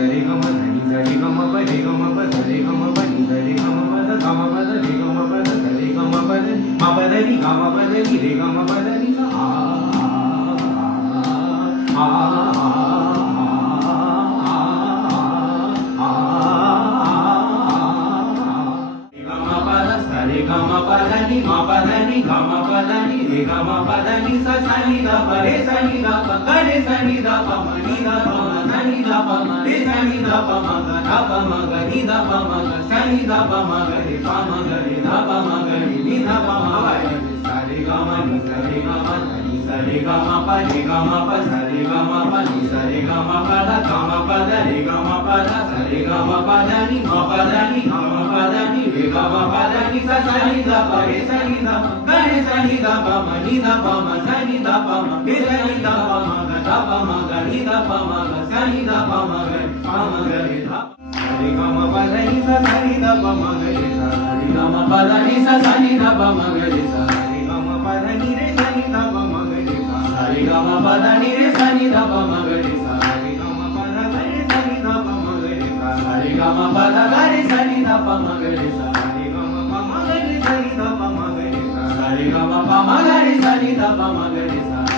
సరి గమ ధని సరి గమ పరి గమ ప సరి గమ పని సరి గమ పద గమ పద రి గమ పద సరి గమ పద మ పద ని గమ పద ని రి గమ పద ని ఆ ఆ గమ పదని మ పదని గమ పదని రి గమ పదని స సని ద పరే సని ద ప గరే సని ద ప మ ని ద ప మ సని ద ప మ రే సని ద ప మ గ ద ప మ గ ని ద ప మ గ సని ద ప మ గ రి ప మ గ రి ద ప మ గ రి ని ద ప మ వ సరి గమ ని సరి గమ ధని సరి గమ ప రి గమ ప సరి గమ ప ని సరి గమ ప ద గమ ప ద రి గమ ప ద సరి గమ ప ద ని మ ప ద ని గమ ప ద ని రి గమ ప ద ని స సని ద ప రే సని ద గ రే సని ద ప మ ని ద ప మ సని ద ప మ రే సని ద ప మ గ ద ప మ గ ని ద ప మ గ సని ద ప మ గ ప మ గ రి ద రి గమ ప ద ని స సని ద ప మ గ రి స రి గమ ప ద ని స సని ద ప మ గ రి స రి గమ ప ద ని రే సని ద ప మ గ రి స రి గమ ప ద ని రే సని ద ప మ గ రి స రి గమ ప ద ని రే సని ద ప మ గ రి స రి గమ ప ద గ రి సని ద ప మ గ రి స రి గమ ప మ గ రి సని ద ప మ గ రి స రి గమ ప మ గ రి సని ద ప మ గ రి స